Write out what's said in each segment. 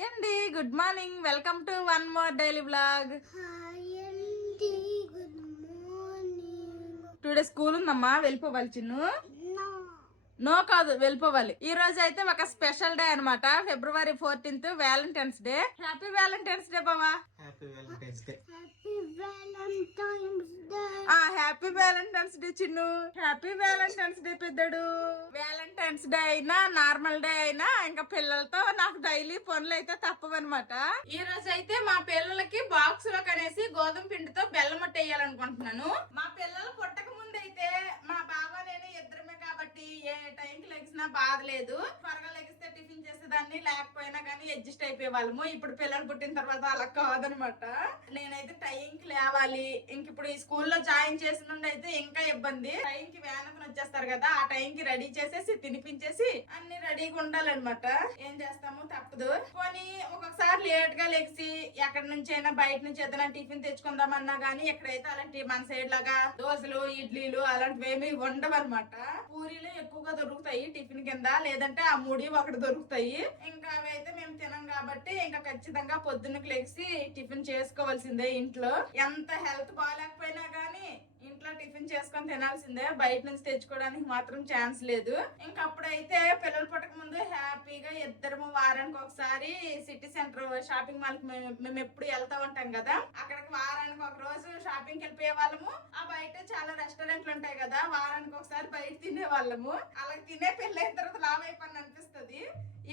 Hi అండి good morning welcome to one more daily vlog today school ఉందమ్మా వెళ్ళిపోవాలి చిన్ను. నా. కాదు వెళ్ళిపోవాలి. ఈ రోజు అయితే ఒక స్పెషల్ డే అన్నమాట. February fourteenth Valentine's day happy Valentine's day బావా. Happy Valentine's day happy Valentine's day Chinnu. Happy Valentine's day పెద్దడు. Valentine's day అయినా నార్మల్ డే అయినా ఇంకా పిల్లలతో నాకు డైలీ పనులు అయితే తప్పవన్నమాట. ఈ రోజు అయితే మా పిల్లలకి బాక్స్లో కనేసి గోధుమ పిండితో బెల్లం మట్టి వేయాలనుకుంటున్నాను మా పిల్లలు పుట్టక ముందు అయితే మా బావ నేను ఇద్దరమే కాబట్టి ఏ టైంకి లెగిసినా బాధ లేదు త్వరగా లెగిస్తే టిఫిన్ చేసేదాన్ని లేకపోయినా కానీ అడ్జస్ట్ అయిపోయే వాళ్ళము ఇప్పుడు పిల్లలు పుట్టిన తర్వాత అలా కాదనమాట. నేనైతే టైంకి లేవాలి. ఇంక ఇప్పుడు ఈ స్కూల్లో జాయిన్ చేసిన అయితే ఇంకా ఇబ్బంది. టైంకి వ్యాన్ వచ్చేస్తారు కదా ఆ టైంకి రెడీ చేసేసి తినిపించేసి అన్ని రెడీగా ఉండాలన్నమాట. ఏం చేస్తాము తప్పదు. పోనీ ఒక్కొక్కసారి లేట్గా లెగిసి ఎక్కడి నుంచి అయినా బయట నుంచి ఏదైనా టిఫిన్ తెచ్చుకుందామన్నా గానీ ఎక్కడైతే అలాంటి మన సైడ్ లాగా దోశలు ఇడ్లీలు అలాంటివి ఏమి ఉండవు అనమాట పూరీలు ఎక్కువగా దొరుకుతాయి టిఫిన్ కింద లేదంటే ఆ ముడి ఒకటి దొరుకుతాయి. ఇంకా అవి అయితే మేము తినం కాబట్టి ఇంకా ఖచ్చితంగా పొద్దున్నకు లేచి టిఫిన్ చేసుకోవాల్సిందే ఇంట్లో. ఎంత హెల్త్ బాగాలేకపోయినా గానీ ఇంట్లో టిఫిన్ చేసుకొని తినాల్సిందే. బయట నుంచి తెచ్చుకోవడానికి మాత్రం ఛాన్స్ లేదు. ఇంకా అప్పుడైతే పిల్లలు పుట్టక ముందు హ్యాపీగా ఇద్దరము వారానికి ఒకసారి సిటీ సెంటర్ షాపింగ్ మాల్ మేము ఎప్పుడు వెళ్తా ఉంటాం కదా. అక్కడికి వారానికి ఒక రోజు షాపింగ్ వెళ్ళిపోయే వాళ్ళము. ఆ బయట చాలా రెస్టారెంట్లు ఉంటాయి కదా వారానికి ఒకసారి బయట తినే వాళ్ళము. అలా తినే పెళ్ళైన తర్వాత లాభ అయిపోయింది అనిపిస్తుంది.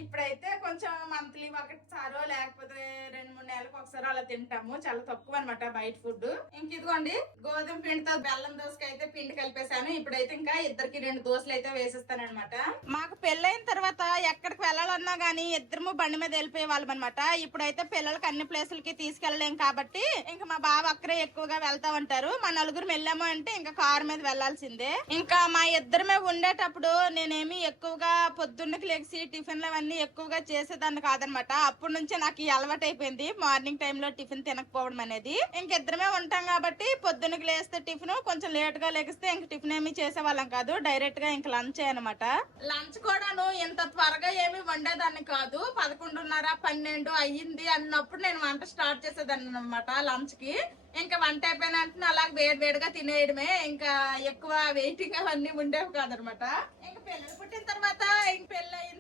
ఇప్పుడైతే కొంచెం మంత్లీ ఒకటిసారో లేకపోతే రెండు మూడు నెలలకు ఒకసారి అలా తింటాము. చాలా తక్కువ అనమాట బయట ఫుడ్ ఇంక ఇదిగోండి గోధుమ పిండితో బెల్లం దోశకి అయితే పిండి కలిపేశాను. ఇప్పుడైతే ఇంకా ఇద్దరికి రెండు దోశలు అయితే వేసేస్తాను అనమాట మాకు పెళ్ళైన తర్వాత ఎక్కడికి వెళ్ళాలన్నా గానీ ఇద్దరము బండి మీద వెళ్ళిపోయే వాళ్ళం అనమాట ఇప్పుడైతే పిల్లలకి అన్ని ప్లేసులకి తీసుకెళ్ళలేం కాబట్టి ఇంకా మా బావ అక్కడే ఎక్కువగా వెళ్తా ఉంటారు మా నలుగురు వెళ్ళాము అంటే ఇంకా కారు మీద వెళ్ళాల్సిందే ఇంకా మా ఇద్దరమే ఉండేటప్పుడు నేనేమి ఎక్కువగా పొద్దున్నకి లేచి టిఫిన్లు అవన్నీ ఎక్కువగా చేసేదాన్ని కాదనమాట అప్పటి నుంచే నాకు అలవాటు అయిపోయింది మార్నింగ్ టైంలో టిఫిన్ తినకపోవడం అనేది. ఇంకిద్దరమే ఉంటాం కాబట్టి పొద్దునకి లేస్తే టిఫిన్ కొంచెం లేట్గా లెగిస్తే ఇంక టిఫిన్ ఏమి చేసేవాళ్ళం కాదు. డైరెక్ట్గా ఇంక లంచ్ అనమాట లంచ్ కూడాను ఇంత త్వరగా ఏమి వండేదాన్ని కాదు. పదకొండున్నర పన్నెండు అయ్యింది అన్నప్పుడు నేను వంట స్టార్ట్ చేసేదాన్ని అనమాట లంచ్కి. ఇంకా వంట అయిపోయిన వెంటనే అలా వేడి వేడిగా తినేయడమే. ఇంకా ఎక్కువ వెయిటింగ్ అవన్నీ ఉండేవి కాదనమాట ఇంకా పిల్లలు పుట్టిన తర్వాత ఇంక పెళ్ళి అయిన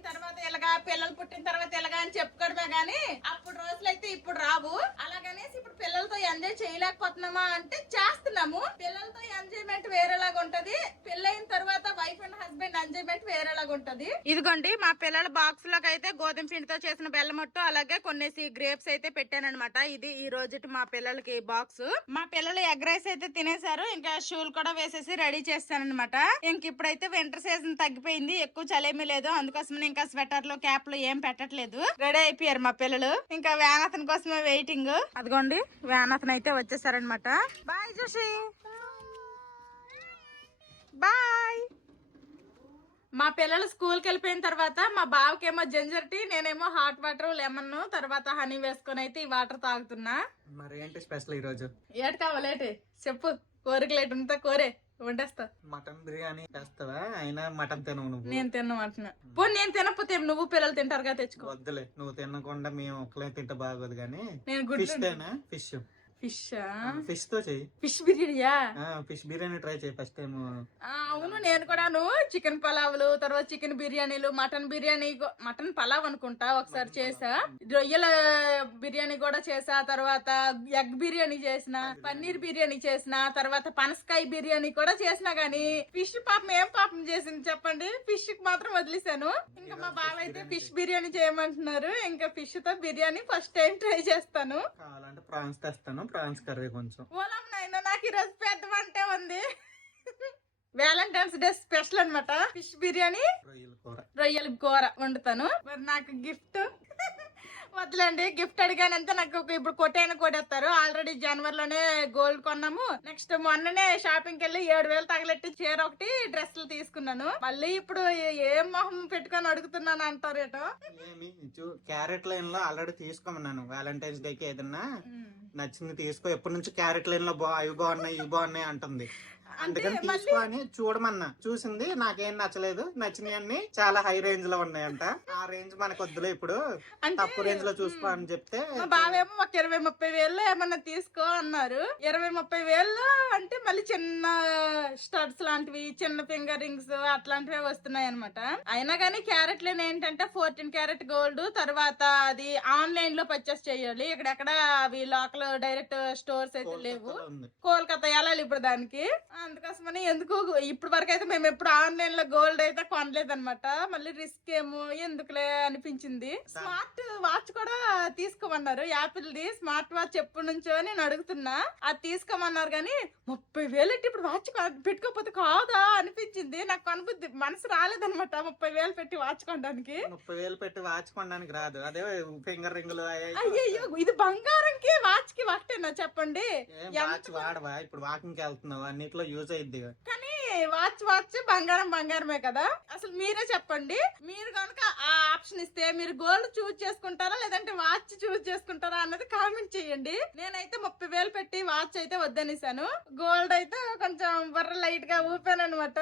పిల్లలు పుట్టిన తర్వాత ఎలాగా అని చెప్పుకోవడమే గానీ అప్పుడు రోజులు అయితే ఇప్పుడు రావు. అలాగనేసి ఇప్పుడు పిల్లలతో ఎంజాయ్ చేయలేకపోతున్నామా అంటే చేస్తున్నాము. పిల్లలతో ఎంజాయ్మెంట్ వేరేలాగా ఉంటది. పెళ్ళైన తర్వాత వైఫ్ అండ్ హస్బెండ్ ఎంజాయ్మెంట్ వేరేలాగా ఉంటది. ఇదిగోండి మా పిల్లల బాక్స్లోకి అయితే గోధుమ పిండితో చేసిన బెల్లమొట్టు అలాగే కొన్నేసి గ్రేప్స్ అయితే పెట్టానమాట ఇది ఈ రోజు మా పిల్లలకి బాక్స్ మా పిల్లలు ఎగ్ రైస్ అయితే తినేశారు. ఇంకా షూలు కూడా వేసేసి రెడీ చేస్తానన్నమాట. ఇంక ఇప్పుడైతే వింటర్ సీజన్ తగ్గిపోయింది. ఎక్కువ చలేమీ లేదు. అందుకోసం ఇంకా స్వెటర్లు క్యాప్లు ఏం పెట్టట్లేదు. రెడీ అయిపోయారు మా పిల్లలు. ఇంకా వ్యాన్ అతని కోసమే వెయిటింగ్ అదిగోండి వ్యాన్ అతను అయితే వచ్చేసారనమాట బాయ్ జోషి బాయ్ మా పిల్లలు స్కూల్కి వెళ్ళిపోయిన తర్వాత మా బావకేమో జంజర్ టీ నేనేమో హాట్ వాటర్ లెమన్ తర్వాత హనీ వేసుకొని అయితే ఈ వాటర్ తాగుతున్నా. మరి ఏంటి స్పెషల్ ఈరోజు? ఏటి కావాలేటి చెప్పు. కోరిక లేట్ ఉంటే కోరే. వండేస్తా. మటన్ బిర్యానీ చేస్తావా? అయినా మటన్ తినవు నువ్వు. నేను తిన్నమంటున్నా పో నేను తినకపోతే నువ్వు పిల్లలు తింటారుగా తెచ్చుకో. వద్దులే. నువ్వు తినకుండా మేము ఒక్కలే తింటే బాగోదు కానీ నేను ఫిష్ తేనా? ఫిష్. ఫిష్ ఫిష్తో చెయ్యి. ఫిష్ బిర్యానీయా? ఫిష్ బిర్యానీ ట్రై చేయి ఫస్ట్ టైం అవును నేను కూడాను చికెన్ పలావులు తర్వాత చికెన్ బిర్యానీలు మటన్ బిర్యానీ మటన్ పలావ్ అనుకుంటా ఒకసారి చేసా. రొయ్యల బిర్యానీ కూడా చేసా తర్వాత ఎగ్ బిర్యానీ చేసిన పన్నీర్ బిర్యానీ చేసిన తర్వాత పనసకాయ బిర్యానీ కూడా చేసిన గానీ ఫిష్ పాపం ఏం పాపం చేసింది చెప్పండి? ఫిష్కి మాత్రం వదిలేసాను ఇంకా మా బావ అయితే ఫిష్ బిర్యానీ చేయమంటున్నారు. ఇంకా ఫిష్తో బిర్యానీ ఫస్ట్ టైం ట్రై చేస్తాను. కావాలంటే ప్రాన్స్ తెస్తాను. ప్రాన్స్ కర్రీ కొంచెం. ఓలం నాయన నాకు ఈరోజు పెద్ద వంటే ఉంది. వ్యాలంటైన్స్ డే స్పెషల్ అన్నమాట. ఫిష్ బిర్యానీ రొయ్యల కూర. రొయ్యల కూర వండుతాను. మరి నాకు గిఫ్ట్ వద్దులేండి గిఫ్ట్ అడిగానంటే నాకు ఇప్పుడు కొట్టైన కొట్టేస్తారు. ఆల్రెడీ జనవరిలోనే గోల్డ్ కొన్నాము. నెక్స్ట్ మొన్ననే షాపింగ్ వెళ్ళి ఏడు వేలు తగలెట్టి చీర ఒకటి డ్రెస్సులు తీసుకున్నాను. మళ్ళీ ఇప్పుడు ఏం మొహం పెట్టుకొని అడుగుతున్నాను అంటారేటో ఏమి క్యారెట్ లైన్లో ఆల్రెడీ తీసుకోమన్నాను. వ్యాలంటైన్స్ డే కి ఏదన్నా నచ్చింది తీసుకో. ఎప్పటి నుంచి క్యారెట్ లైన్లో బా అవి బాగున్నాయి ఇవి బాగున్నాయి అంటుంది. అంటే అందుకని చూడమన్నా. చూసింది నాకేం నచ్చలేదు. నచ్చినవన్నీ చాలా హై రేంజ్లో ఉన్నాయంట. ఆ రేంజ్ మనకు వద్దులే ఇప్పుడు. తక్కువ రేంజ్లో చూసుకో అని చెప్తే బావేమో ఒక ఇరవై ముప్పై వేలు ఏమన్నా తీసుకో అన్నారు. ఇరవై ముప్పై వేలు అంటే మళ్ళీ చిన్న స్టడ్స్ లాంటివి చిన్న ఫింగర్ రింగ్స్ అట్లాంటివి వస్తున్నాయి అనమాట అయినా కానీ క్యారెట్ లేని ఏంటంటే ఫోర్టీన్ క్యారెట్ గోల్డ్ తర్వాత అది ఆన్లైన్లో పర్చేస్ చేయాలి. ఇక్కడెక్కడ అవి లోకల్ డైరెక్ట్ స్టోర్స్ అయితే లేవు. కోల్కతా వెళ్ళాలి ఇప్పుడు దానికి. అందుకోసమని ఎందుకు ఇప్పుడు వరకు అయితే మేము ఎప్పుడు ఆన్లైన్లో గోల్డ్ అయితే కొనలేదు అనమాట మళ్ళీ రిస్క్ ఏమో ఎందుకులే అనిపించింది. స్మార్ట్ వాచ్ కూడా తీసుకోమన్నారు. యాపిల్ ది స్మార్ట్ వాచ్ ఎప్పటి నుంచో నేను అడుగుతున్నా. అది తీసుకోమన్నారు కానీ ముప్పై వేలు పెట్టి ఇప్పుడు వాచ్ పెట్టుకోకపోతే కాదా అనిపించింది. నాకు కొనబుద్ధి మనసు రాలేదన్నమాట ముప్పై వేలు పెట్టి వాచ్ కొనడానికి. ముప్పై వేలు పెట్టి వాచ్ కొనడానికి రాదు. అదే ఫింగర్ రింగులు అయ్యయ్యో ఇది బంగారంకి వాచ్కి ఒకటేనా చెప్పండి? వాచ్ వాడవా? ఇప్పుడు వాకింగ్ వెళ్తున్నావు. అన్నిట్లో యూజ్ అయ్యిద్ది కానీ వాచ్ వాచ్ బంగారం బంగారమే కదా. అసలు మీరే చెప్పండి. మీరు కనుక ఆ ఆప్షన్ ఇస్తే మీరు గోల్డ్ చూస్ చేసుకుంటారా లేదంటే వాచ్ చూస్ చేసుకుంటారా అన్నది కామెంట్ చేయండి. నేనైతే ముప్పై వేలు పెట్టి వాచ్ అయితే వద్దనేసాను. గోల్డ్ అయితే కొంచెం బర్ర లైట్గా ఊపాను అనమాట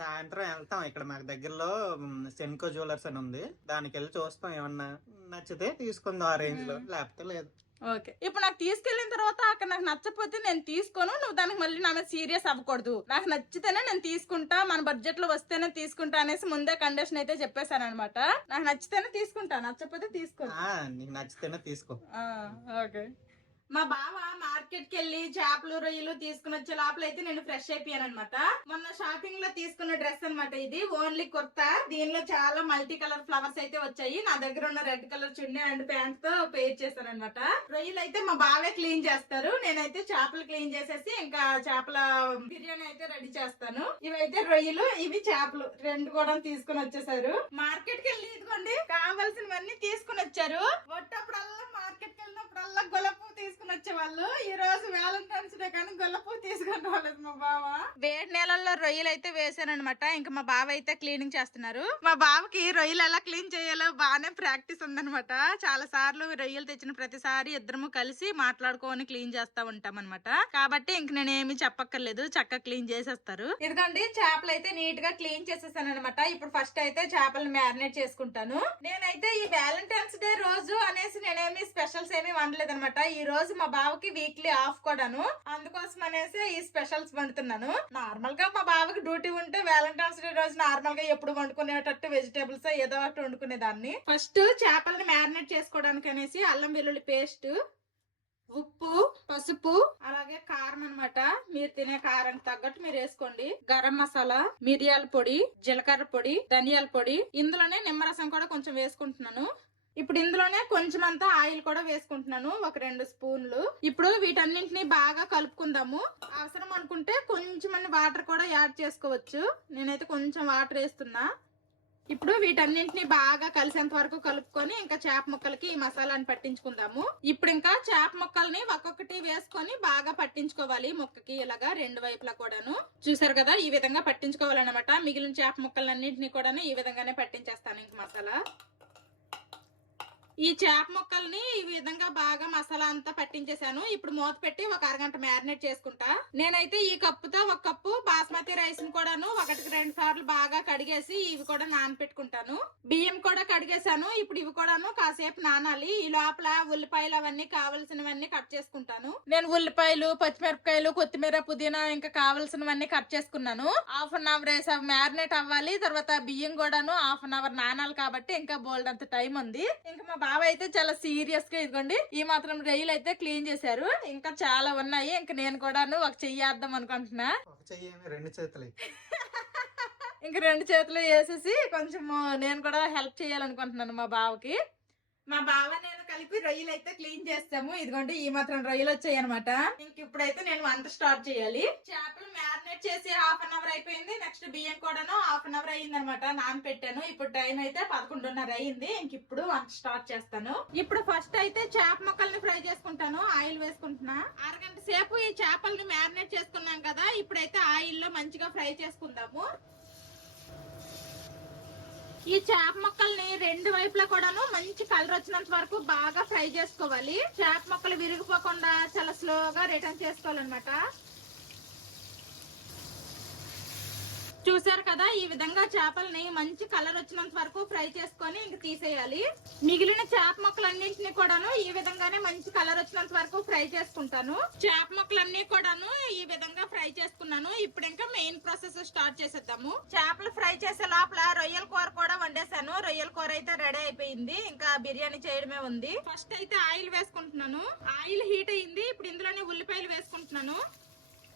సాయంత్రం వెళ్తాం. ఇక్కడ మాకు దగ్గరలో సెన్కో జ్యువెలర్స్ అని ఉంది. దానికి వెళ్ళి చూస్తాం ఏమన్నా నచ్చితే తీసుకుందాం ఆ రేంజ్లో. లేకపోతే లేదు. ఓకే. ఇప్పుడు నాకు తీసుకెళ్ళిన తర్వాత అక్కడ నాకు నచ్చకపోతే నేను తీసుకోను నువ్వు దానికి మళ్ళీ నా మీద సీరియస్ అవ్వకూడదు. నాకు నచ్చితేనే నేను తీసుకుంటా మన బడ్జెట్లో వస్తేనే తీసుకుంటా అనేసి ముందే కండిషన్ అయితే చెప్పేశాను అనమాట నాకు నచ్చితేనే తీసుకుంటా ఆ నీకు నచ్చితేనే తీసుకో. ఓకే. మా బావ మార్కెట్కి వెళ్ళి చేపలు రొయ్యలు తీసుకుని వచ్చే లోపల అయితే నేను ఫ్రెష్ అయిపోయాను అనమాట మొన్న షాపింగ్లో తీసుకున్న డ్రెస్ అన్నమాట ఇది. ఓన్లీ కుర్తా దీనిలో చాలా మల్టీ కలర్ ఫ్లవర్స్ అయితే వచ్చాయి. నా దగ్గర ఉన్న రెడ్ కలర్ చున్నీ అండ్ ప్యాంట్తో పేర్ చేశాను అనమాట రొయ్యలు అయితే మా బావే క్లీన్ చేస్తారు. నేనైతే చేపలు క్లీన్ చేసేసి ఇంకా చేపల బిర్యానీ అయితే రెడీ చేస్తాను. ఇవైతే రొయ్యలు ఇవి చేపలు. రెండు కూడా తీసుకుని వచ్చేసారు. మార్కెట్కి వెళ్ళి ఇదిగోండి కావాల్సినవన్నీ తీసుకుని వచ్చారు. వట్టప్పుడల్లా మార్కెట్కి వెళ్ళినప్పుడల్లా గొల్లపూ తీసుకుని వచ్చేవాళ్ళు ఈ రోజు వ్యాలంటైన్స్ డే కానీ గొల్ల మా బావ వేడి నెలల్లో రొయ్యలు అయితే వేసానమాట అనమాట ఇంకా మా బావ అయితే క్లీనింగ్ చేస్తున్నారు. మా బావకి రొయ్యలు ఎలా క్లీన్ చేయాలో బాగానే ప్రాక్టీస్ ఉందనమాట చాలా సార్లు రొయ్యలు తెచ్చిన ప్రతిసారి ఇద్దరము కలిసి మాట్లాడుకొని క్లీన్ చేస్తా ఉంటాం అనమాట కాబట్టి ఇంక నేను ఏమి చెప్పక్కర్లేదు. చక్కగా క్లీన్ చేసేస్తారు. ఎందుకంటే చేపలు అయితే నీట్గా క్లీన్ చేసేసాను అనమాట ఇప్పుడు ఫస్ట్ అయితే చేపలను మ్యారినేట్ చేసుకుంటాను. నేనైతే ఈ వ్యాలంటైన్స్ డే రోజు అనేసి నేనేమి స్పెషల్స్ ఏమి వండలేదు అనమాట ఈ రోజు మా బావకి వీక్లీ ఆఫ్ కూడాను. అందుకోసం అనేసి ఈ స్పెషల్స్ వండుతున్నాను. నార్మల్గా మా బావకి డ్యూటీ ఉంటే వ్యాలంటైన్స్ డే రోజు నార్మల్గా ఎప్పుడు వండుకునేటట్టు వెజిటేబుల్స్ ఏదో ఒకటి వండుకునేదాన్ని. ఫస్ట్ చేపలను మ్యారినేట్ చేసుకోవడానికి అనేసి అల్లం వెల్లుల్లి పేస్ట్ ఉప్పు పసుపు అలాగే కారం అనమాట మీరు తినే కారం తగ్గట్టు మీరు వేసుకోండి. గరం మసాలా మిరియాల పొడి జీలకర్ర పొడి ధనియాల పొడి. ఇందులోనే నిమ్మరసం కూడా కొంచెం వేసుకుంటున్నాను. ఇప్పుడు ఇందులోనే కొంచెం అంతా ఆయిల్ కూడా వేసుకుంటున్నాను ఒక రెండు స్పూన్లు. ఇప్పుడు వీటన్నింటిని బాగా కలుపుకుందాము. అవసరం అనుకుంటే కొంచెం వాటర్ కూడా యాడ్ చేసుకోవచ్చు. నేనైతే కొంచెం వాటర్ వేస్తున్నా. ఇప్పుడు వీటన్నింటిని బాగా కలిసేంత వరకు కలుపుకొని ఇంకా చేప ముక్కలకి ఈ మసాలాని పట్టించుకుందాము. ఇప్పుడు ఇంకా చేప ముక్కల్ని ఒక్కొక్కటి వేసుకొని బాగా పట్టించుకోవాలి ముక్కకి ఇలాగా రెండు వైపులా కూడాను. చూసారు కదా ఈ విధంగా పట్టించుకోవాలన్నమాట. మిగిలిన చేప ముక్కలన్నింటినీ కూడాను ఈ విధంగానే పట్టించేస్తాను ఇంక మసాలా. ఈ చేప ముక్కల్ని ఈ విధంగా బాగా మసాలా అంతా పట్టించేసాను. ఇప్పుడు మూత పెట్టి ఒక అరగంట మ్యారినేట్ చేసుకుంటా. నేనైతే ఈ కప్పుతో ఒక కప్పు బాస్మతి రైస్ని కూడాను ఒకటికి రెండు సార్లు బాగా కడిగేసి ఇవి కూడా నానపెట్టుకుంటాను. బియ్యం కూడా కడిగేసాను. ఇప్పుడు ఇవి కూడాను కాసేపు నానాలి. ఈ లోపల ఉల్లిపాయలు అవన్నీ కావలసినవన్నీ కట్ చేసుకుంటాను. నేను ఉల్లిపాయలు పచ్చిమిరపకాయలు కొత్తిమీర పుదీనా ఇంకా కావలసినవన్నీ కట్ చేసుకున్నాను. హాఫ్ అన్ అవర్ వేసి అవి మ్యారినేట్ అవ్వాలి. తర్వాత బియ్యం కూడాను హాఫ్ అన్ అవర్ నానాలి కాబట్టి ఇంకా బోల్డ్ అంత టైం ఉంది. ఇంకా మా బావ అయితే చాలా సీరియస్గా ఇదిగోండి ఈ మాత్రం రొయ్యలు అయితే క్లీన్ చేశారు. ఇంకా చాలా ఉన్నాయి ఇంకా నేను కూడాను ఒక చెయ్యేద్దాం అనుకుంటున్నా. ఒక చెయ్యి ఏమి రెండు చేతులు ఇంక రెండు చేతులు వేసేసి కొంచెం నేను కూడా హెల్ప్ చేయాలనుకుంటున్నాను మా బావకి. మా బావ నేను కలిపి రొయ్యలు అయితే క్లీన్ చేస్తాము. ఇదిగోండి ఈ మాత్రం రొయ్యలు వచ్చాయి అనమాట ఇంక ఇప్పుడైతే నేను వంట స్టార్ట్ చేయాలి. చేపలు మ్యారినేట్ చేసి హాఫ్ అన్ అవర్ అయిపోయింది. నెక్స్ట్ బియ్యం కూడాను హాఫ్ అన్ అవర్ అయింది అనమాట నానపెట్టాను. ఇప్పుడు టైం అయితే పదకొండున్నర అయింది ఇంక ఇప్పుడు వంట స్టార్ట్ చేస్తాను. ఇప్పుడు ఫస్ట్ అయితే చేప ముక్కల్ని ఫ్రై చేసుకుంటాను. ఆయిల్ వేసుకుంటున్నా. అరగంట సేపు ఈ చేపల్ని మ్యారినేట్ చేసుకున్నాం కదా. ఇప్పుడైతే ఆయిల్లో మంచిగా ఫ్రై చేసుకుందాము. ఈ చేప మొక్కల్ని రెండు వైపులా కూడాను మంచి కలర్ వచ్చినంత వరకు బాగా ఫ్రై చేసుకోవాలి. చేప మొక్కలు విరిగిపోకుండా చాలా స్లోగా రిటర్న్ చేసుకోవాలన్నమాట. చూసారు కదా ఈ విధంగా చేపల్ని మంచి కలర్ వచ్చినంత వరకు ఫ్రై చేసుకొని ఇంక తీసేయాలి. మిగిలిన చేప మొక్కలన్నింటినీ కూడాను ఈ విధంగానే మంచి కలర్ వచ్చినంత వరకు ఫ్రై చేసుకుంటాను. చేప మొక్కలన్నీ కూడాను ఈ విధంగా ఫ్రై చేసుకున్నాను. ఇప్పుడు ఇంకా మెయిన్ ప్రాసెస్ స్టార్ట్ చేసేద్దాము. చేపలు ఫ్రై చేసే లోపల రొయ్యల కూర కూడా వండేసాను రొయ్యల కూర అయితే రెడీ అయిపోయింది. ఇంకా బిర్యానీ చేయడమే ఉంది. ఫస్ట్ అయితే ఆయిల్ వేసుకుంటున్నాను. ఆయిల్ హీట్ అయింది. ఇప్పుడు ఇందులోనే ఉల్లిపాయలు వేసుకుంటున్నాను.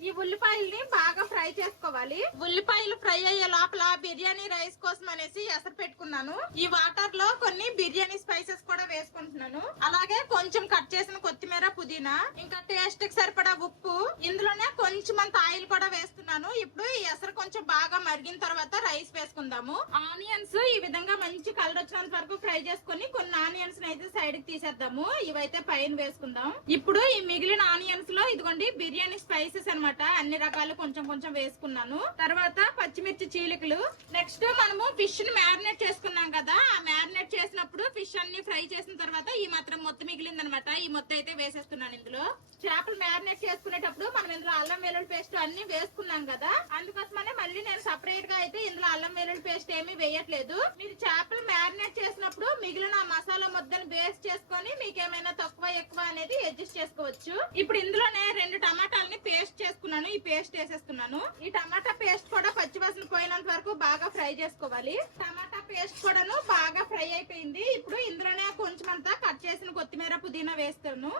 ఈ ఉల్లిపాయల్ని బాగా ఫ్రై చేసుకోవాలి. ఉల్లిపాయలు ఫ్రై అయ్యే లోపల బిర్యానీ రైస్ కోసం అనేసి ఎసరు పెట్టుకున్నాను. ఈ వాటర్లో కొన్ని బిర్యానీ స్పైసెస్ కూడా వేసుకుంటున్నాను. అలాగే కొంచెం కట్ చేసిన కొత్తిమీర పుదీనా ఇంకా టేస్ట్కి సరిపడా ఉప్పు ఇందులోనే కొంచెం అంత ఆయిల్ కూడా వేస్తున్నాను. ఇప్పుడు ఈ ఎసరు కొంచెం బాగా మరిగిన తర్వాత రైస్ వేసుకుందాము. ఆనియన్స్ ఈ విధంగా మంచి కలర్ వచ్చినంత వరకు ఫ్రై చేసుకొని కొన్ని ఆనియన్స్ అయితే సైడ్కి తీసేద్దాము. ఇవైతే పైన వేసుకుందాం. ఇప్పుడు ఈ మిగిలిన ఆనియన్స్లో ఇదిగోండి బిర్యానీ స్పైసెస్ అనమాట అన్ని రకాలు కొంచెం కొంచెం వేసుకున్నాను. తర్వాత పచ్చిమిర్చి చీలికలు. నెక్స్ట్ మనము ఫిష్ని మ్యారినేట్ చేసుకున్నాం కదా. ఆ మ్యారినేట్ చేసినప్పుడు ఫిష్ అన్ని ఫ్రై చేసిన తర్వాత ఈ మాత్రం మొత్తం మిగిలింది అనమాట ఈ మొత్తం అయితే వేసేస్తున్నాను ఇందులో. చేపలు మ్యారినేట్ చేసుకునేటప్పుడు మనం ఇందులో అల్లం వెల్లుల్లి పేస్ట్ అన్ని వేసుకున్నాం కదా. అందుకోసమనే మళ్ళీ నేను సపరేట్గా అయితే ఇందులో అల్లం వెల్లుల్లి పేస్ట్ ఏమీ వేయట్లేదు. మీరు చేపలు మ్యారినేట్ చేసినప్పుడు మిగిలిన మసాలా ముద్దని బేస్ చేసుకొని మీకు ఏమైనా తక్కువ ఎక్కువ అనేది అడ్జస్ట్ చేసుకోవచ్చు. ఇప్పుడు ఇందులోనే రెండు టమాటాలని పేస్ట్ వేసుకున్నాను ఈ పేస్ట్ వేసేస్తున్నాను ఈ టమాటా పేస్ట్ కూడా పచ్చివాసన పోయినంత వరకు బాగా ఫ్రై చేసుకోవాలి. టమాటా పేస్ట్ కూడాను బాగా ఫ్రై అయిపోయింది. ఇప్పుడు ఇందులోనే కొంచెం అంతా కట్ చేసిన కొత్తిమీర పుదీనా వేస్తాను.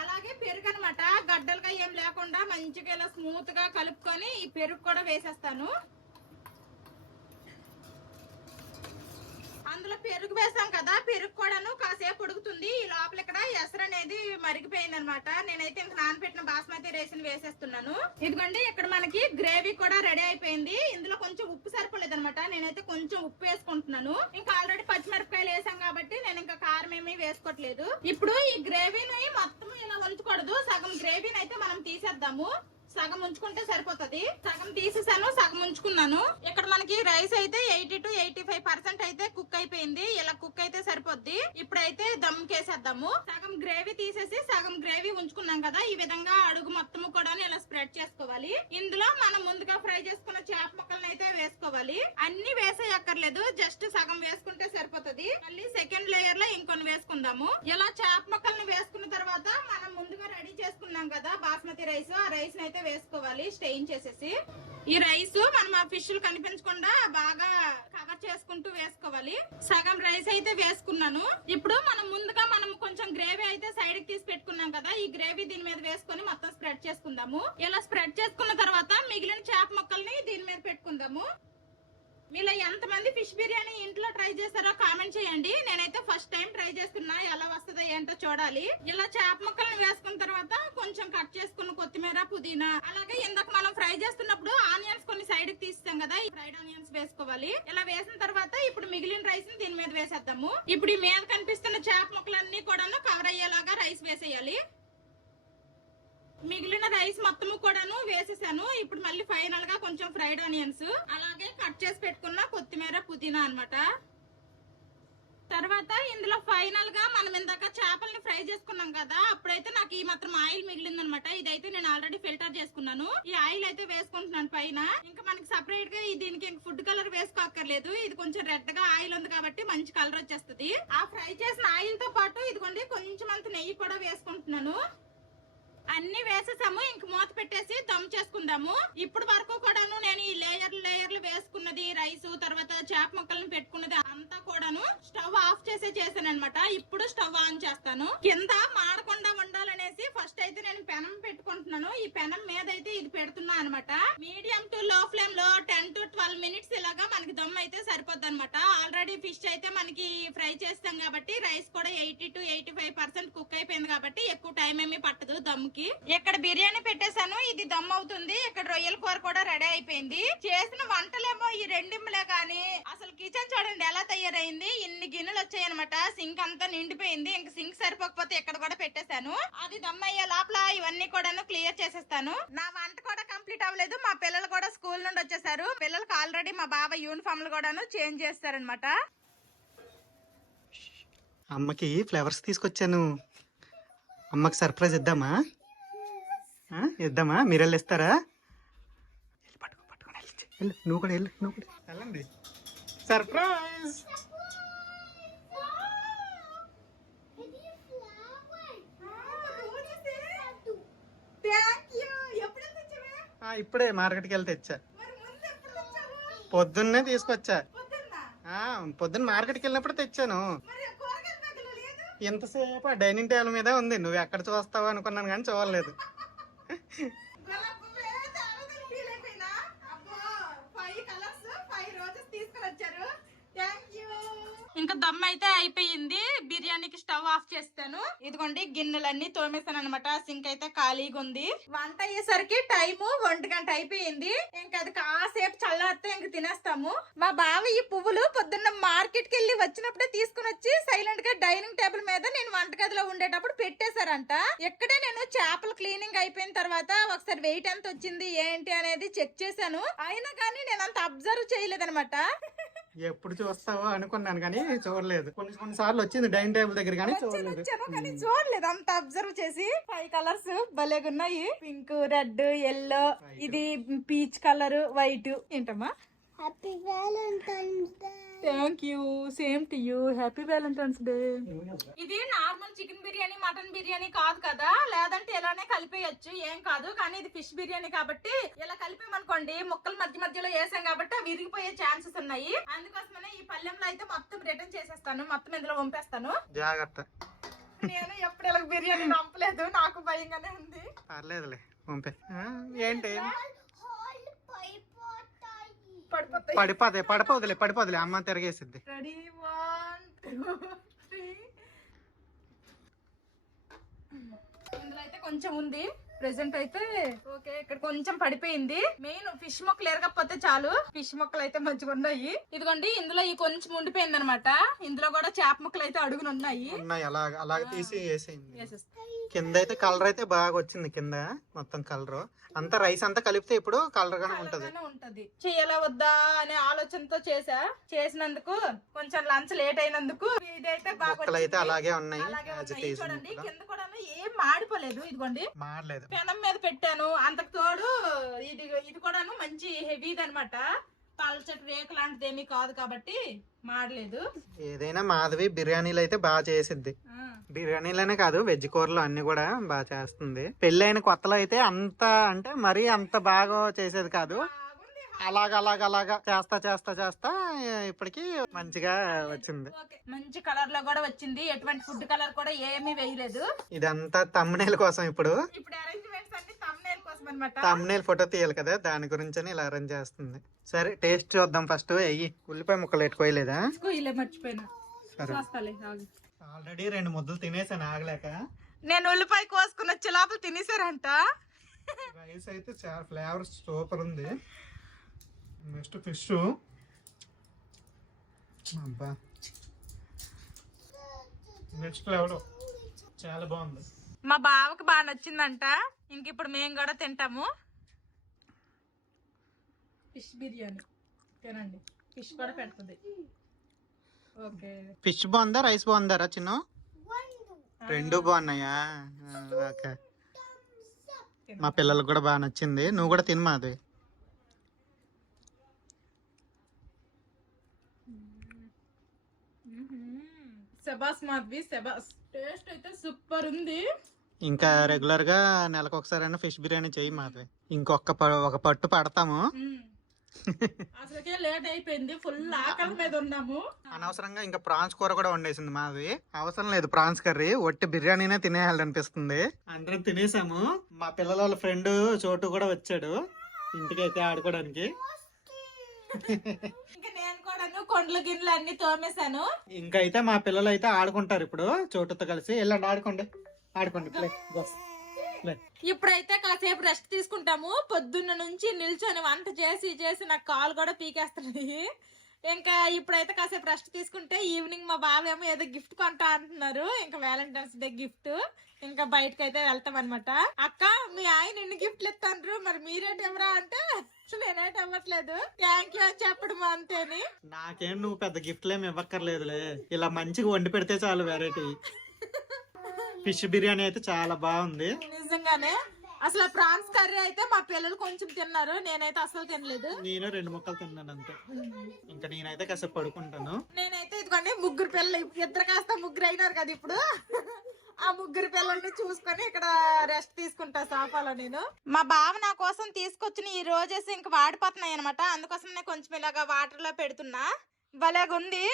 అలాగే పెరుగు అనమాట గడ్డలుగా ఏం లేకుండా మంచిగా ఇలా స్మూత్గా కలుపుకొని ఈ పెరుగు కూడా వేసేస్తాను. అందులో పెరుగు వేసాం కదా పెరుగు కూడాను కాసేపు ఉడుకుతుంది. ఈ లోపల ఇక్కడ ఎసరు అనేది మరిగిపోయింది అనమాట నేనైతే ఇంక నానబెట్టిన బాస్మతి రైస్ వేసేస్తున్నాను. ఇదిగోండి ఇక్కడ మనకి గ్రేవీ కూడా రెడీ అయిపోయింది. ఇందులో కొంచెం ఉప్పు సరిపోలేదు అనమాట నేనైతే కొంచెం ఉప్పు వేసుకుంటున్నాను. ఇంకా ఆల్రెడీ పచ్చిమిరపకాయలు వేసాం కాబట్టి నేను ఇంకా కారం ఏమీ వేసుకోవట్లేదు. ఇప్పుడు ఈ గ్రేవీని మొత్తం ఇలా ఉంచకూడదు. సగం గ్రేవీని అయితే మనం తీసేద్దాము. సగం ఉంచుకుంటే సరిపోతది. సగం తీసేసాను సగం ఉంచుకున్నాను. ఇక్కడ మనకి రైస్ అయితే eighty to eighty five percent అయితే కుక్ అయిపోయింది. ఇలా కుక్ అయితే సరిపోద్ది. ఇప్పుడైతే దమ్ కేసేద్దాము సగం గ్రేవీ తీసేసి సగం గ్రేవీ ఉంచుకున్నాం కదా ఈ విధంగా అడుగు మొత్తం కూడా ఇలా స్ప్రెడ్ చేసుకోవాలి. ఇందులో మనం ముందుగా ఫ్రై చేసుకున్న చేప ముక్కలను అయితే వేసుకోవాలి. అన్ని వేసేయక్కర్లేదు జస్ట్ సగం వేసుకుంటే సరిపోతది. మళ్ళీ సెకండ్ లేయర్లో ఇంకొన్ని వేసుకుందాము. ఇలా చేప వేసుకున్న తర్వాత మనం ముందుగా రెడీ చేసుకున్నాం కదా బాస్మతి రైస్ ఆ రైస్ అయితే వేసుకోవాలి స్టెయిన్ చేసేసి. ఈ రైస్ మనం ఆ ఫిష్ కనిపించకుండా బాగా కవర్ చేసుకుంటూ వేసుకోవాలి. సగం రైస్ అయితే వేసుకున్నాను. ఇప్పుడు మనం ముందుగా మనం కొంచెం గ్రేవీ అయితే సైడ్కి తీసి పెట్టుకున్నాం కదా ఈ గ్రేవీ దీని మీద వేసుకొని మొత్తం స్ప్రెడ్ చేసుకుందాము. ఇలా స్ప్రెడ్ చేసుకున్న తర్వాత మిగిలిన చేప మొక్కల్ని దీని మీద పెట్టుకుందాము. మీలో ఎంతమంది ఫిష్ బిర్యానీ ఇంట్లో ట్రై చేస్తారో కామెంట్ చేయండి. నేనైతే ఫస్ట్ టైం ట్రై చేస్తున్నా. ఎలా వస్తుందో ఏంటో చూడాలి. ఇలా చేప ముక్కలను వేసుకున్న తర్వాత కొంచెం కట్ చేసుకున్న కొత్తిమీర పుదీనా అలాగే ఇందాక మనం ఫ్రై చేస్తున్నప్పుడు ఆనియన్స్ కొన్ని సైడ్కి తీస్తాం కదా ఈ ఫ్రైడ్ ఆనియన్స్ వేసుకోవాలి. ఇలా వేసిన తర్వాత ఇప్పుడు మిగిలిన రైస్ని దీని మీద వేసేద్దాము. ఇప్పుడు ఈ మీద కనిపిస్తున్న చేప ముక్కలన్నీ కూడాను కవర్ అయ్యేలాగా రైస్ వేసి రైస్ మొత్తము కూడాను వేసేసాను. ఇప్పుడు మళ్ళీ ఫైనల్గా కొంచెం ఫ్రైడ్ ఆనియన్స్. అలాగే కట్ చేసి పెట్టుకున్న కొత్తిమీర పుదీనా అనమాట తర్వాత ఇందులో ఫైనల్గా మనం ఇందాక చేపల్ని ఫ్రై చేసుకున్నాం కదా అప్పుడైతే నాకు ఈ మాత్రం ఆయిల్ మిగిలింది అనమాట ఇదైతే నేను ఆల్రెడీ ఫిల్టర్ చేసుకున్నాను. ఈ ఆయిల్ అయితే వేసుకుంటున్నాను పైన. ఇంకా మనకి సపరేట్గా ఈ దీనికి ఫుడ్ కలర్ వేసుకోక్కర్లేదు. ఇది కొంచెం రెడ్గా ఆయిల్ ఉంది కాబట్టి మంచి కలర్ వచ్చేస్తుంది. ఆ ఫ్రై చేసిన ఆయిల్తో పాటు ఇదిగోండి కొంచెం అంత నెయ్యి కూడా వేసుకుంటున్నాను. అన్ని వేసేసాము ఇంక మూత పెట్టేసి దమ్ చేసుకుందాము. ఇప్పుడు వరకు కూడాను నేను ఈ లేయర్లు లేయర్లు వేసుకున్నది రైస్ తర్వాత చేప ముక్కలను పెట్టుకున్నది అంతా కూడాను స్టవ్ ఆఫ్ చేసే చేశాను అనమాట ఇప్పుడు స్టవ్ ఆన్ చేస్తాను. కింద మాడకుండా ఉండాలనేసి ఫస్ట్ అయితే నేను పెనం పెట్టుకుంటున్నాను. ఈ పెనం మీద అయితే ఇది పెడుతున్నా అనమాట మీడియం టు లో ఫ్లేమ్లో టెన్ టు ట్వెల్వ్ మినిట్స్ ఇలాగా మనకి దమ్ అయితే సరిపోద్ది అనమాట ఆల్రెడీ ఫిష్ అయితే మనకి ఫ్రై చేస్తాం కాబట్టి రైస్ కూడా eighty to eighty five percent cook అయిపోయింది కాబట్టి ఎక్కువ టైం ఏమీ పట్టదు దమ్కి. ఇక్కడ బిర్యానీ పెట్టేశాను ఇది దమ్ అవుతుంది ఇక్కడ రొయ్యల కూర కూడా రెడీ అయిపోయింది. చేసిన వంటలేమో ఈ రెండింపులే కానీ అసలు కిచెన్ చూడండి ఎలా తయారైంది. ఇన్ని గిన్నెలు వచ్చాయి అనమాట సింక్ అంతా నిండిపోయింది ఇంక సింక్ సరిపోకపోతే ఇక్కడ కూడా పెట్టేశాను. అది దమ్ అయ్యే లోపల ఇవన్నీ కూడాను క్లియర్ చేసేస్తాను. నా వంట కూడా కంప్లీట్ అవ్వలేదు మా పిల్లలు కూడా స్కూల్ నుండి వచ్చేసారు. పిల్లలకు ఆల్రెడీ మా బాబా యూనిఫామ్లు కూడాను చేంజ్ చేస్తారనమాట అమ్మకి ఫ్లవర్స్ తీసుకొచ్చాను. అమ్మకి సర్ప్రైజ్ ఇద్దామా? ఇద్దామా? మీరు వెళ్ళి ఇస్తారా? వెళ్ళి పట్టుకో పట్టుకొని వెళ్ళి వెళ్ళు నువ్వు కూడా వెళ్ళు నువ్వు కూడా వెళ్ళండి. సర్ప్రైజ్! ఇప్పుడే మార్కెట్కి వెళ్ళి తెచ్చా. పొద్దున్నే తీసుకొచ్చా. పొద్దున్న మార్కెట్కి వెళ్ళినప్పుడు తెచ్చాను. ఇంతసేపు ఆ డైనింగ్ టేబుల్ మీదే ఉంది. నువ్వు ఎక్కడ చూస్తావు అనుకున్నాను కానీ చూడలేదు గులాబీ చాలా ఫీల్ అయిపోయినా అబ్బో ఫైవ్ కలర్స్ ఫైవ్ రోజెస్ తీసుకుని వచ్చారు థ్యాంక్ యూ ఇంకా దమ్ అయితే అయిపోయింది. బిర్యానీకి స్టవ్ ఆఫ్ చేస్తాను. ఇదిగోండి గిన్నెలన్నీ తోమేశాను అనమాట సింక్ అయితే ఖాళీగా ఉంది. వంట అయ్యేసరికి టైము ఒంటి గంట అయిపోయింది. ఇంకా అది కాసేపు చల్లారితే ఇంక తినేస్తాము. మా బావ ఈ పువ్వులు పొద్దున్న మార్కెట్కి వెళ్ళి వచ్చినప్పుడే తీసుకుని వచ్చి సైలెంట్గా డైనింగ్ టేబుల్ మీద నేను వంటగదిలో ఉండేటప్పుడు పెట్టేశారంట. ఇక్కడే నేను చేపలు క్లీనింగ్ అయిపోయిన తర్వాత ఒకసారి వెయిట్ ఎంత వచ్చింది ఏంటి అనేది చెక్ చేశాను. అయినా కానీ నేను అంత అబ్జర్వ్ చేయలేదనమాట ఎప్పుడు చూస్తావో అనుకున్నాను కానీ చూడలేదు. కొన్ని కొన్ని సార్లు వచ్చింది డైనింగ్ టేబుల్ దగ్గర కానీ చూడలేదు. కానీ చూడలేదు. అంత అబ్జర్వ్ చేసి ఫైవ్ కలర్స్ భలేగా ఉన్నాయి పింక్ రెడ్ ఎల్లో ఇది పీచ్ కలర్ వైట్. ఏంటమ్మా? Happy Valentine's day thank you same to you happy Valentine's day ఇది normal chicken biryani mutton biryani కాదు కదా? లేదంటే ఇలానే కలిపేయచ్చు. ఏం కాదు. కానీ ఇది ఫిష్ బిర్యానీ కాబట్టి ఇలా కలిపేమనుకోండి ముక్కలు మధ్య మధ్యలో వేసాం కాబట్టి విరిగిపోయే ఛాన్సెస్ ఉన్నాయి. అందుకోసమనే ఈ పల్లెంలో అయితే మొత్తం రిటర్న్ చేసేస్తాను. మొత్తం ఇందులో పంపేస్తాను జాగ్రత్త. నేను ఎప్పుడు ఇలా బిర్యానీ నంపలేదు. నాకు భయంగానే ఉంది. పర్లేదులే పంపే ఏంటి? పడిపోతాయి. పడిపోదే పడిపోదులే పడిపోదులే అమ్మ తిరగేసిద్ది. రెడీ వన్ టూ త్రీ ఇందులో అయితే కొంచెం ఉంది. ప్రెసెంట్ అయితే ఓకే ఇక్కడ కొంచెం పడిపోయింది. మెయిన్ ఫిష్ మొక్కలు ఎరగకపోతే చాలు. ఫిష్ మొక్కలు అయితే మంచిగా ఉన్నాయి. ఇదిగోండి ఇందులో ఈ కొంచెం ఉండిపోయింది అనమాట ఇందులో కూడా చేప ముక్కలు అయితే అడుగున ఉన్నాయి. ఉన్నాయి. అలాగ అలాగ తీసి. కింద అయితే కలర్ అయితే బాగా వచ్చింది కింద మొత్తం కలర్ అంతా రైస్ అంతా కలిపితే ఇప్పుడు కలర్ గానే ఉంటది. ఉంటది. చేయాలా వద్దా అనే ఆలోచనతో చేసా చేసినందుకు కొంచెం లంచ్ లేట్ అయినందుకు ఇదైతే బాగా మొక్కలు అయితే వచ్చింది. అలాగే ఉన్నాయి చూడండి. కింద కూడా ఏం మాడిపోలేదు. ఇదిగోండి. మారలేదు పెనం మీద పెట్టాను. అంతకు తోడు ఇది ఇది కూడాను మంచి హెవీది అనమాట పల్చటి రేకు లాంటిది ఏమీ కాదు కాబట్టి మాడలేదు. ఏదైనా మాధవి బిర్యానీలు అయితే బాగా చేసిద్ది. బిర్యానీలోనే కాదు వెజ్ కూరలు అన్ని కూడా బాగా చేస్తుంది. పెళ్ళైన కొత్తలో అయితే అంత అంటే మరీ అంత బాగా చేసేది కాదు. అలాగ అలాగ అలాగా చేస్తా చేస్తా చేస్తా ఇప్పటికి మంచిగా వచ్చింది. మంచి కలర్లో కూడా వచ్చింది. ఎటువంటి ఫుడ్ కలర్ కూడా ఏమీ వేయలేదు. ఇదంతా తమ్మునేల కోసం ఇప్పుడు. ఇప్పుడు అరేంజ్మెంట్స్ అన్ని తమ్నేల్ కోసం అనమాట తమ్మునేల్ ఫోటో తీయాలి కదా దాని గురించి ఇలా అరేంజ్ చేస్తుంది. సరే టేస్ట్ చూద్దాం ఫస్ట్ వెయ్యి ఉల్లిపాయ ముక్కలు ఎట్టుకోయలేదా ఇలా మర్చిపోయినా. ఆల్రెడీ రెండు ముద్దలు తినేసాను ఆగలేక. నేను ఉల్లిపాయ కోసుకుని వచ్చే లోపల తినేసారంట. రైస్ అయితే చాలా ఫ్లేవర్ సూపర్ ఉంది. Next fish. అబ్బా. Next level. చాలా బాగుంది. మా బావకు బాగా నచ్చిందంట. ఇంక ఇప్పుడు మేము కూడా తింటాము. ఫిష్ బిర్యానీ. తినండి. ఫిష్ కూడా పెడుతుంది. ఓకే. ఫిష్ బాగుందా? రైస్ బాగుందా చిన్న? రెండు బాగున్నాయా? ఆ, ఓకే. మా పిల్లలకు కూడా బాగా నచ్చింది. నువ్వు కూడా తిను మాది. సెబాస్ మాధవి సెబాస్ టేస్ట్ అయితే సూపర్ ఉంది. ఇంకా రెగ్యులర్గా నెలకు ఒకసారైనా ఫిష్ బిర్యానీ చేయి మాది ఇంకొక ఒక పట్టు పడతాము. అసలుకే లేట్ అయిపోయింది. ఫుల్ ఆకలి మీద ఉన్నాము. అనవసరంగా ఇంకా ప్రాన్స్ కూర కూడా వండేసింది మాది అవసరం లేదు ప్రాన్స్ కర్రీ. ఒట్టి బిర్యానీనే తినేయాలనిపిస్తుంది అందరం తినేసాము. మా పిల్లల వాళ్ళ ఫ్రెండ్ చోటు కూడా వచ్చాడు. ఇంటికైతే ఆడుకోవడానికి. ఇంకా నేను కూడాను కొండల గిన్నెలు అన్ని తోమేశాను. ఇంకా అయితే మా పిల్లలు అయితే ఆడుకుంటారు ఇప్పుడు చోటుతో కలిసి. వెళ్ళండి ఆడుకోండి. ఆడుకోండి ప్లే ఇప్పుడైతే కాసేపు రెస్ట్ తీసుకుంటాము. పొద్దున్న నుంచి నిల్చొని వంట చేసి చేసి నాకు కాలు కూడా పీకేస్తున్నాయి ఇంకా ఇప్పుడైతే కాసేపు రెస్ట్ తీసుకుంటే ఈవినింగ్ మా బావ ఏమో ఏదో గిఫ్ట్ కొంటా అంటున్నారు. ఇంకా వ్యాలంటైన్స్ డే గిఫ్ట్ ఇంకా బయటకు అయితే వెళ్తాం అనమాట అక్క మీ ఆయన ఎన్ని గిఫ్ట్లు ఇస్తాండ్రు? మరి మీరేటి ఎవరా అంటే నేనేటి ఇవ్వట్లేదు. థ్యాంక్ యూ అని చెప్పడం అంతేని. నాకేం నువ్వు పెద్ద గిఫ్ట్లు ఏమి ఇవ్వక్కర్లేదులే. ఇలా మంచిగా వండి పెడితే చాలు వెరైటీ ఫిష్ బిర్యానీ అయితే చాలా బాగుంది. నిజంగానే. అసలు ప్రాన్స్ కర్రీ అయితే మా పిల్లలు కొంచెం తిన్నారు నేనైతే అసలు తినలేదు. నేను రెండు ముక్కలు తిన్నాను అంతే. ఇంకా నేనైతే కాసేపు పడుకుంటాను. నేనైతే ఇదిగోండి ముగ్గురు పిల్లలు ఇద్దరు కాస్త ముగ్గురు అయినారు కదా ఇప్పుడు. ఆ ముగ్గురు పిల్లల్ని చూసుకొని ఇక్కడ రెస్ట్ తీసుకుంటా సోఫాలో నేను. మా బావ నా కోసం తీసుకొచ్చిన ఈ రోజెస్ ఇంక వాడిపోతున్నాయి అనమాట అందుకోసం నేను కొంచెం ఇలాగా వాటర్లో పెడుతున్నా. భలేగుంది.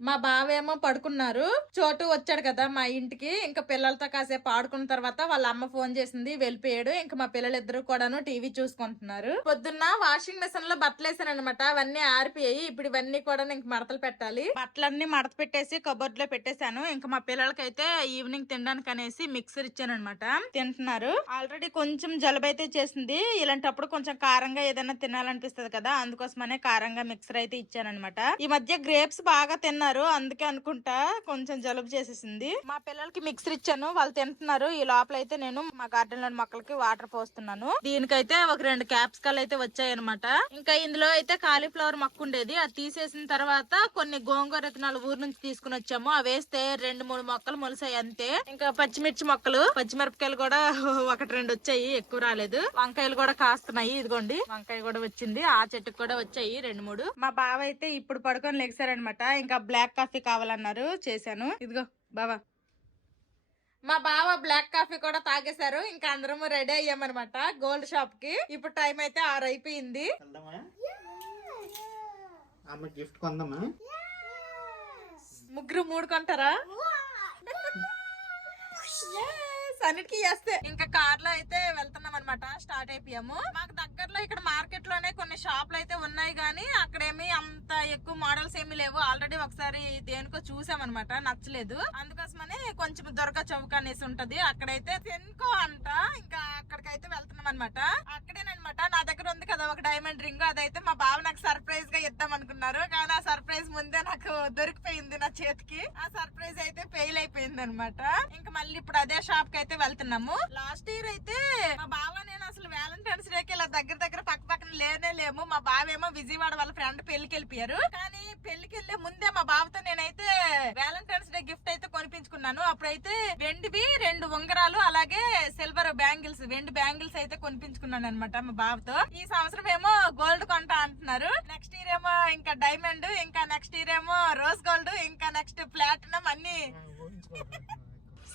మా బావ ఏమో పడుకున్నారు. చోటు వచ్చాడు కదా మా ఇంటికి. ఇంకా పిల్లలతో కాసేపు ఆడుకున్న తర్వాత వాళ్ళ అమ్మ ఫోన్ చేసింది వెళ్ళిపోయాడు. ఇంకా మా పిల్లలు ఇద్దరు కూడాను టీవీ చూసుకుంటున్నారు. పొద్దున్న వాషింగ్ మిషన్లో బట్టలు వేసాను అనమాట అవన్నీ ఆరిపోయాయి. ఇప్పుడు ఇవన్నీ కూడా ఇంక మడతలు పెట్టాలి. బట్టలన్నీ మడత పెట్టేసి కబోర్డ్లో పెట్టేశాను. ఇంకా మా పిల్లలకైతే ఈవినింగ్ తినడానికి అనేసి మిక్సర్ ఇచ్చాను అనమాట తింటున్నారు. ఆల్రెడీ కొంచెం జలుబు అయితే చేసింది. ఇలాంటప్పుడు కొంచెం కారంగా ఏదైనా తినాలనిపిస్తుంది కదా అందుకోసమనే కారంగా మిక్సర్ అయితే ఇచ్చాను అనమాట ఈ మధ్య గ్రేప్స్ బాగా తిన్నారు అందుకే అనుకుంటా కొంచెం జలుబు చేసేసింది. మా పిల్లలకి మిక్సర్ ఇచ్చాను వాళ్ళు తింటున్నారు. ఈ లోపల అయితే నేను మా గార్డెన్లోని మొక్కలకి వాటర్ పోస్తున్నాను. దీనికైతే ఒక రెండు క్యాప్సికల్ అయితే వచ్చాయి అనమాట ఇంకా ఇందులో అయితే కాలీఫ్లవర్ మొక్క ఉండేది. అది తీసేసిన తర్వాత కొన్ని గోంగూర విత్తనాలు ఊరు నుంచి తీసుకుని వచ్చాము. అవి వేస్తే రెండు మూడు మొక్కలు మొలిసాయి అంతే. ఇంకా పచ్చిమిర్చి మొక్కలు పచ్చిమిరపకాయలు కూడా ఒకటి రెండు వచ్చాయి. ఎక్కువ రాలేదు. వంకాయలు కూడా కాస్తున్నాయి. ఇదిగోండి వంకాయ కూడా వచ్చింది. ఆ చెట్టుకు కూడా వచ్చాయి రెండు మూడు. మా బావ అయితే ఇప్పుడు పడుకొని లెగిసారనమాట ఇంకా బ్లాక్ కాఫీ కావాలన్నారు. చేశాను. ఇదిగో బావా. మా బావ బ్లాక్ కాఫీ కూడా తాగేశారు. ఇంకా అందరము రెడీ అయ్యామన్నమాట గోల్డ్ షాప్కి. ఇప్పుడు టైం అయితే ఆరు అయిపోయింది గిఫ్ట్ కొందామా? ముగ్గురు మూడు కొంటారా? Yes, అన్నిటికీ చేస్తే. ఇంకా కార్లో అయితే వెళ్తున్నాం అనమాట స్టార్ట్ అయిపోయాము. మాకు దగ్గరలో ఇక్కడ మార్కెట్లోనే కొన్ని షాపులు అయితే ఉన్నాయి కానీ అక్కడేమి అంత ఎక్కువ మోడల్స్ ఏమి లేవు. ఆల్రెడీ ఒకసారి దేనికో చూసామన్నమాట నచ్చలేదు. అందుకోసమని కొంచెం దొరక చౌక అనేసి ఉంటది. అక్కడైతే తెన్కో అంట. ఇంకా అక్కడికైతే వెళ్తున్నాం అనమాట అక్కడేనమాట నా దగ్గర ఉంది కదా ఒక డైమండ్ రింగ్ అదైతే మా బావ నాకు సర్ప్రైజ్గా ఇద్దాం అనుకున్నారు. కానీ ఆ సర్ప్రైజ్ ముందే నాకు దొరికిపోయింది నా చేతికి. ఆ సర్ప్రైజ్ అయితే ఫెయిల్ అయిపోయింది అనమాట ఇంకా మళ్ళీ ఇప్పుడు అదే షాప్కి అయితే వెళ్తున్నాము. లాస్ట్ ఇయర్ అయితే మా బావ నేను అసలు వ్యాలంటైన్స్ డేకి ఇలా దగ్గర దగ్గర పక్క పక్కన లేనే లేము. మా బావ ఏమో విజయవాడ వాళ్ళ ఫ్రెండ్ పెళ్ళికి వెళ్ళిపోయారు. కానీ పెళ్ళికి వెళ్ళే ముందే మా బావతో నేనైతే వ్యాలంటైన్స్ డే గిఫ్ట్ అయితే కొనిపించుకున్నాను. అప్పుడైతే వెండివి రెండు ఉంగరాలు అలాగే సిల్వర్ బ్యాంగిల్స్ వెండి బ్యాంగిల్స్ అయితే కొనిపించుకున్నాను అనమాట మా బావతో. ఈ సంవత్సరం ఏమో గోల్డ్ కొంటా అంటున్నారు. నెక్స్ట్ ఇయర్ ఏమో ఇంకా డైమండ్ ఇంకా నెక్స్ట్ ఇయర్ ఏమో రోజ్ గోల్డ్ ఇంకా నెక్స్ట్ ప్లాటినం అన్ని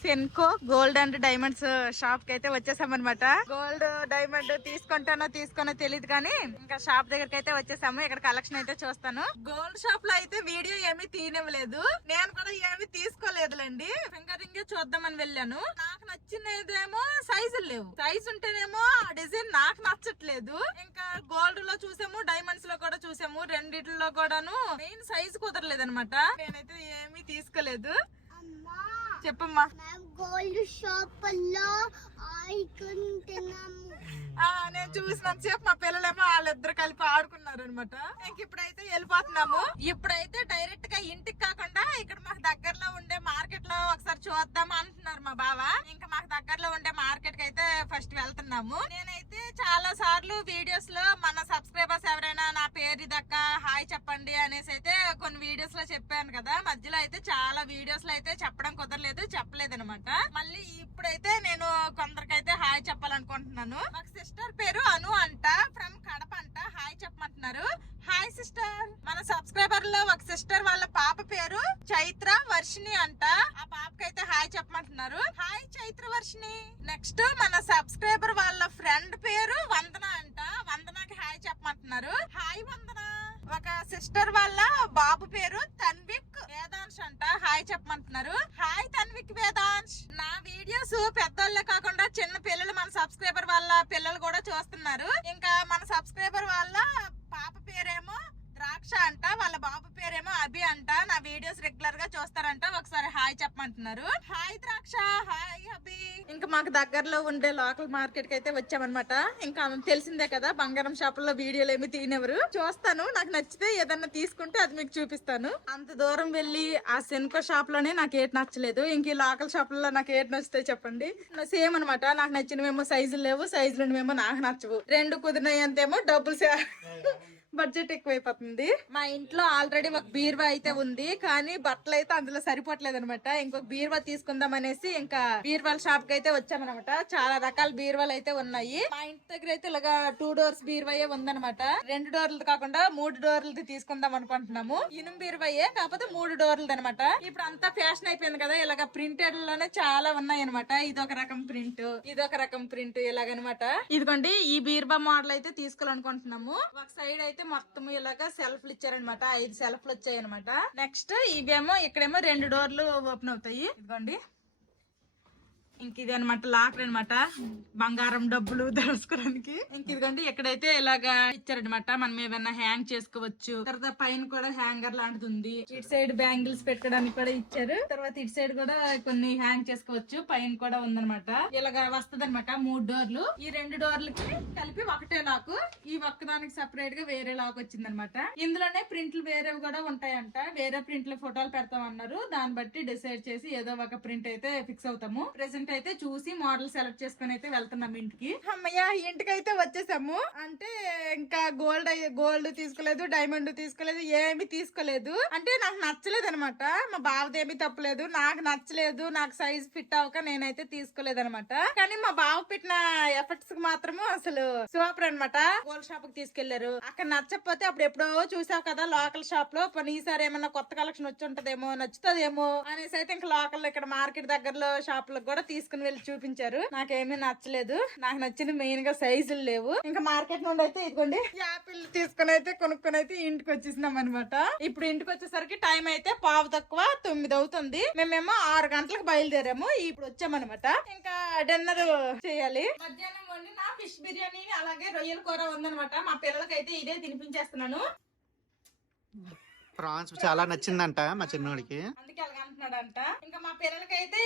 సెన్కో గోల్డ్ అండ్ డైమండ్స్ షాప్కి అయితే వచ్చేసామన్నమాట. గోల్డ్ డైమండ్ తీసుకుంటానో తీసుకోనో తెలియదు కానీ ఇంకా షాప్ దగ్గరకి అయితే వచ్చేసాము. ఇక్కడ కలెక్షన్ అయితే చూస్తాను. గోల్డ్ షాప్లో అయితే వీడియో ఏమీ తీయనివ్వలేదు. నేను కూడా ఏమీ తీసుకోలేదులేండి. ఫింగర్ రింగ్ చూద్దామని వెళ్ళాను. నాకు నచ్చినదేమో సైజులు లేవు. సైజ్ ఉంటేనేమో ఆ డిజైన్ నాకు నచ్చట్లేదు. ఇంకా గోల్డ్లో చూసాము డైమండ్స్లో కూడా చూసాము. రెండిట్లో కూడాను మెయిన్ సైజ్ కుదరలేదు అనమాట నేనైతే ఏమీ తీసుకోలేదు. చెప్పమ్మా. మేము గోల్డ్ షాప్లో ఆడుకుంటున్నాము ఆ నేను చూసినంత సేపు మా పిల్లలేమో వాళ్ళిద్దరు కలిపి ఆడుకున్నారు అనమాట ఇంక ఇప్పుడైతే వెళ్ళిపోతున్నాము. ఇప్పుడైతే డైరెక్ట్గా ఇంటికి కాకుండా ఇక్కడ మాకు దగ్గరలో ఉండే మార్కెట్లో ఒకసారి చూద్దాం అంటున్నారు మా బావ. ఇంకా మాకు దగ్గరలో ఉండే మార్కెట్కి అయితే ఫస్ట్ వెళ్తున్నాము. నేనైతే చాలా సార్లు వీడియోస్లో మన సబ్స్క్రైబర్స్ ఎవరైనా నా పేరు దక్క హాయ్ చెప్పండి అనేసి అయితే కొన్ని వీడియోస్లో చెప్పాను కదా. మధ్యలో అయితే చాలా వీడియోస్లో అయితే చెప్పడం కుదరలేదు చెప్పలేదు అనమాట మళ్ళీ ఇప్పుడైతే నేను కొందరికైతే హాయ్ చెప్పాలనుకుంటున్నాను. నాకు సిస్టర్ పేరు అను అంట ఫ్రమ్ కడప అంట. హాయ్ చెప్పమంటున్నారు. Hi sister. మన సబ్స్క్రైబర్లో ఒక సిస్టర్ వాళ్ళ పాప పేరు చైత్ర వర్షిణి అంట. ఆ పాపకైతే హాయ్ చెప్పమంటున్నారు. హాయ్ చైత్ర వర్షిణి. నెక్స్ట్ మన సబ్స్క్రైబర్ వాళ్ళ ఫ్రెండ్ పేరు వందన అంట. వందనకి హాయ్ చెప్పమంటున్నారు. హాయ్ వందన. ఒక సిస్టర్ వాళ్ళ బాబు పేరు తన్ వేదాంశ్ అంట హాయ్ చెప్పమంటున్నారు. హాయ్ తన్విక్ వేదాంశ్. నా వీడియోస్ పెద్దోళ్ళే కాకుండా చిన్న పిల్లలు మన సబ్స్క్రైబర్ వాళ్ళ పిల్లలు కూడా చూస్తున్నారు. ఇంకా మన సబ్స్క్రైబర్ వాళ్ళ పాప పేరేమో ద్రాక్ష అంట వాళ్ళ బాబు పేరేమో అభి అంట నా వీడియోస్ రెగ్యులర్గా చూస్తారంట ఒకసారి hi చెప్పమంటున్నారు. Hi Draksha hi Abhi. ఇంకా మాకు దగ్గరలో ఉండే లోకల్ మార్కెట్కి అయితే వచ్చామన్నమాట. ఇంకా తెలిసిందే కదా బంగారం షాపుల్లో వీడియోలు ఏమి తీయనివ్వరు. చూస్తాను నాకు నచ్చితే ఏదన్నా తీసుకుంటే అది మీకు చూపిస్తాను. అంత దూరం వెళ్ళి ఆ సెన్కో షాప్లోనే నాకు ఏటి నచ్చలేదు. ఇంక ఈ లోకల్ షాపుల్లో నాకు ఏటి నచ్చితే చెప్పండి. సేమ్ అనమాట నాకు నచ్చినవేమో సైజులు లేవు సైజులు ఏమో నాకు నచ్చవు. రెండు కుదిరినాయి అంతేమో డబ్బులు బడ్జెట్ ఎక్కువైపోతుంది. మా ఇంట్లో ఆల్రెడీ ఒక బీర్వా అయితే ఉంది కానీ బట్టలు అయితే అందులో సరిపోవట్లేదు అనమాట ఇంకొక బీర్వా తీసుకుందాం అనేసి ఇంకా బీర్వాల షాప్కి అయితే వచ్చామన్నమాట. చాలా రకాల బీర్వాలు అయితే ఉన్నాయి. మా ఇంటి దగ్గర అయితే ఇలాగా టూ డోర్స్ బీర్వాయే ఉందనమాట రెండు డోర్లు కాకుండా మూడు డోర్లది తీసుకుందాం అనుకుంటున్నాము. ఇనుము బీర్వాయే కాకపోతే మూడు డోర్లది అనమాట ఇప్పుడు అంతా ఫ్యాషన్ అయిపోయింది కదా ఇలాగ ప్రింటెడ్లోనే చాలా ఉన్నాయి అనమాట ఇది ఒక రకం ప్రింట్ ఇది ఒక రకం ప్రింట్ ఇలాగనమాట ఇదిగోండి ఈ బీర్వా మోడల్ అయితే తీసుకోవాలనుకుంటున్నాము. ఒక సైడ్ అయితే మొత్తం ఇలాగా సెల్ఫ్లు ఇచ్చారనమాట ఐదు సెల్ఫ్లు వచ్చాయి అనమాట నెక్స్ట్ ఇవేమో ఇక్కడేమో రెండు డోర్లు ఓపెన్ అవుతాయి. ఇదిగోండి. ఇంక ఇది అనమాట లాకర్ అనమాట బంగారం డబ్బులు దాచుకోవడానికి ఇంక ఇదిగండి ఎక్కడైతే ఇలాగా ఇచ్చారనమాట మనం ఏమైనా హ్యాంగ్ చేసుకోవచ్చు. తర్వాత పైన కూడా హ్యాంగర్ లాంటిది ఉంది. ఇటు సైడ్ బ్యాంగిల్స్ పెట్టుకోవడానికి కూడా ఇచ్చారు. తర్వాత ఇటు సైడ్ కూడా కొన్ని హ్యాంగ్ చేసుకోవచ్చు. పైన కూడా ఉందన్నమాట. ఇలాగా అనమాట మూడు డోర్లు. ఈ రెండు డోర్లకి కలిపి ఒకటే లాకు. ఈ ఒక్కదానికి సెపరేట్గా వేరే లాక్ వచ్చింది అనమాట ఇందులోనే ప్రింట్లు వేరేవి కూడా ఉంటాయంట. వేరే ప్రింట్ల ఫోటోలు పెడతామన్నారు. దాన్ని బట్టి డిసైడ్ చేసి ఏదో ఒక ప్రింట్ అయితే ఫిక్స్ అవుతాము. ప్రెసెంట్ అయితే చూసి మోడల్ సెలెక్ట్ చేసుకుని అయితే వెళ్తున్నాం ఇంటికి. అమ్మయ్య ఇంటికి అయితే వచ్చేసాము. అంటే ఇంకా గోల్డ్ గోల్డ్ తీసుకోలేదు డైమండ్ తీసుకోలేదు ఏమి తీసుకోలేదు. అంటే నాకు నచ్చలేదు అనమాట మా బావది ఏమి తప్పలేదు. నాకు నచ్చలేదు. నాకు సైజ్ ఫిట్ అవ్వక నేనైతే తీసుకోలేదు అనమాట కానీ మా బావ పెట్టిన ఎఫెక్ట్స్కి మాత్రము అసలు సూపర్ అనమాట గోల్డ్ షాప్కి తీసుకెళ్ళారు. అక్కడ నచ్చకపోతే అప్పుడు ఎప్పుడో చూసావు కదా లోకల్ షాప్లో. పని ఈసారి ఏమన్నా కొత్త కలెక్షన్ వచ్చి ఉంటదేమో నచ్చుతుందేమో అనేసి అయితే ఇంకా లోకల్ ఇక్కడ మార్కెట్ దగ్గరలో షాప్లో కూడా తీసుకుని వెళ్ళి చూపించారు. నాకేమీ నచ్చలేదు. నాకు నచ్చిన మెయిన్గా సైజులు లేవు. ఇంకా మార్కెట్ నుండి అయితే ఇదిగోండి. యాపిల్ తీసుకుని అయితే కొనుక్కొని అయితే ఇంటికి వచ్చేసినాం అనమాట ఇప్పుడు ఇంటికి వచ్చేసరికి టైం అయితే పావు తక్కువ తొమ్మిది అవుతుంది. మేమేమో ఆరు గంటలకు బయలుదేరాము. ఇప్పుడు వచ్చామన్నమాట ఇంకా డిన్నర్ చేయాలి. మధ్యాహ్నం వండిన ఫిష్ బిర్యానీ అలాగే రొయ్యల కూర ఉందనమాట మా పిల్లలకైతే ఇదే తినిపించేస్తున్నాను. ప్రాన్స్ చాలా నచ్చిందంట మా చిన్నోడికి. అందుకే అలాగ అంటున్నాడంట. ఇంకా మా పిల్లలకైతే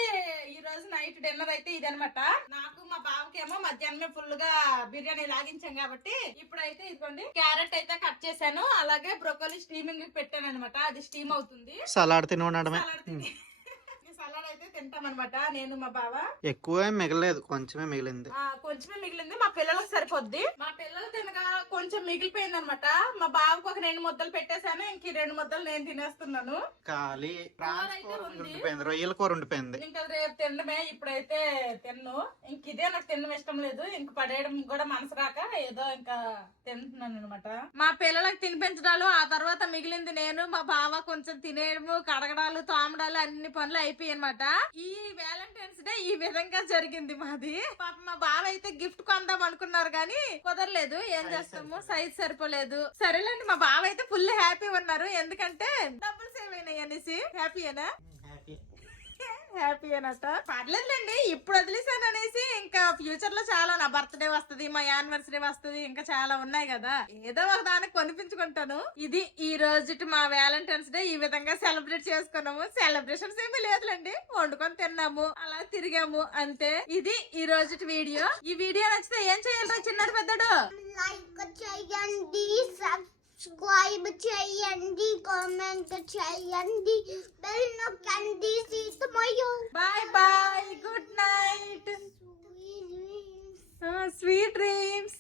ఈ రోజు నైట్ డిన్నర్ అయితే ఇదనమాట నాకు మా బావకేమో మధ్యాహ్నమే ఫుల్గా బిర్యానీ లాగించాం కాబట్టి ఇప్పుడైతే ఇదిగోండి క్యారెట్ అయితే కట్ చేశాను. అలాగే బ్రొకోలీ స్టీమింగ్ పెట్టాను అనమాట అది స్టీమ్ అవుతుంది. సలాడ్ తిని. ఉండడమే సలాడ్ అయితే తింటాం అనమాట నేను మా బావ. ఎక్కువ మిగలేదు కొంచెమే మిగిలింది. కొంచెమే మిగిలింది మా పిల్లలకు సరిపోద్ది. మా పిల్లలు తినగా కొంచెం మిగిలిపోయింది అనమాట మా బావకు ఒక రెండు ముద్దలు పెట్టేశాను ఇంక రెండు ముద్దలు నేను తినేస్తున్నాను. ఖాళీ రొయ్యల కూర ఉండిపోయింది. ఇంకా రేపు తినడమే ఇప్పుడైతే తిన్ను. ఇంక ఇదే నాకు తినడం ఇష్టం లేదు. ఇంక పడేయడం కూడా మనసు రాక ఏదో ఇంకా తింటున్నాను అనమాట మా పిల్లలకు తినిపించడాలు ఆ తర్వాత మిగిలింది నేను మా బావ కొంచెం తినేయడము కడగడాలు తోమడాలు అన్ని పనులు అయిపోయాయి అనమాట ఈ వ్యాలంటైన్స్ డే ఈ విధంగా జరిగింది మాది. పాప మా బావ అయితే గిఫ్ట్ కొందాం అనుకున్నారు కానీ కుదరలేదు. ఏం చేస్తాము? సైజ్ సరిపోలేదు. సరేలేండి మా బావ అయితే ఫుల్ హ్యాపీ ఉన్నారు. ఎందుకంటే డబ్బులు సేవ్ అయినాయి అనేసి. హ్యాపీయేనా హ్యాపీ అనట పర్లేదులేండి ఇప్పుడు వదిలేసాను అనేసి ఇంకా ఫ్యూచర్లో చాలా నా బర్త్డే వస్తది మా యానివర్సరీ వస్తది ఇంకా చాలా ఉన్నాయి కదా. ఏదో ఒక దానికి కొనిపించుకుంటాను. ఇది ఈ రోజు మా వ్యాలంటైన్స్ డే ఈ విధంగా సెలబ్రేట్ చేసుకున్నాము. సెలబ్రేషన్స్ ఏమీ లేదులేండి వండుకొని తిన్నాము అలా తిరిగాము అంతే. ఇది ఈ రోజు వీడియో. ఈ వీడియో నచ్చితే ఏం చేయాలి చిన్నది పెద్దడు? లైక్ చేయండి సబ్స్క్రైబ్ చేయండి కామెంట్ చేయండి బెల్ నొక్కండి సీతమయ్యో bye bye good night sweet dreams